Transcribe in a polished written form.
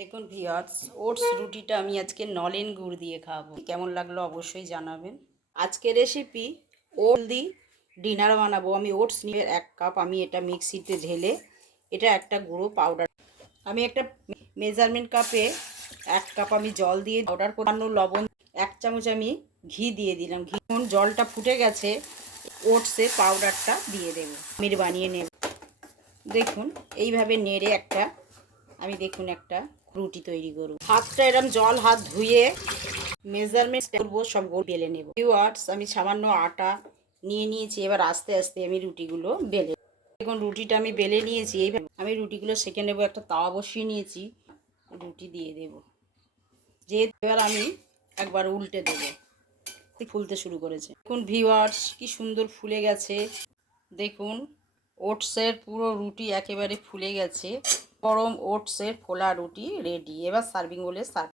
দেখুন viewers, oats রুটিটা আমি আজকে নলেন গুড় দিয়ে খাবো। কেমন লাগলো অবশ্যই জানাবেন। আজকের রেসিপি ওল দি ডিনার বানাবো। আমি ওটস নিয়ে 1 কাপ আমি এটা মিক্সিতে ঢেলে এটা একটা গুঁড়ো পাউডার। আমি একটা মেজারমেন্ট কাপে 1 কাপ আমি জল দিয়ে পাউডার করানো লবণ 1 চামচ আমি ঘি দিয়ে দিলাম। ঘি জলটা ফুটে গেছে, ওটসের পাউডারটা দিয়ে দেবো। মির বানিয়ে নেব। দেখুন এইভাবে নেড়ে আমি একটা রুটি তৈরি করব। হাতটা এরম জল হাত ধুয়ে মেজারমেন্ট করবো, সব গোল বেলে নেব। ভিউয়ার্স, আমি সামান্য আটা নিয়ে নিয়েছি। এবার আস্তে আস্তে আমি রুটিগুলো বেলে, দেখুন রুটিটা আমি বেলে নিয়েছি। এইভাবে আমি রুটিগুলো সেঁকে নেব। একটা তাওয়া বসিয়ে নিয়েছি, রুটি দিয়ে দেব। এবার আমি একবার উল্টে দেবো। ফুলতে শুরু করেছে। দেখুন ভিউয়ার্স, কি সুন্দর ফুলে গেছে। দেখুন ওটসের পুরো রুটি একেবারে ফুলে গেছে। গরম ওটসের ফোলা রুটি রেডি। এবার সার্ভিং বলে সার্ভ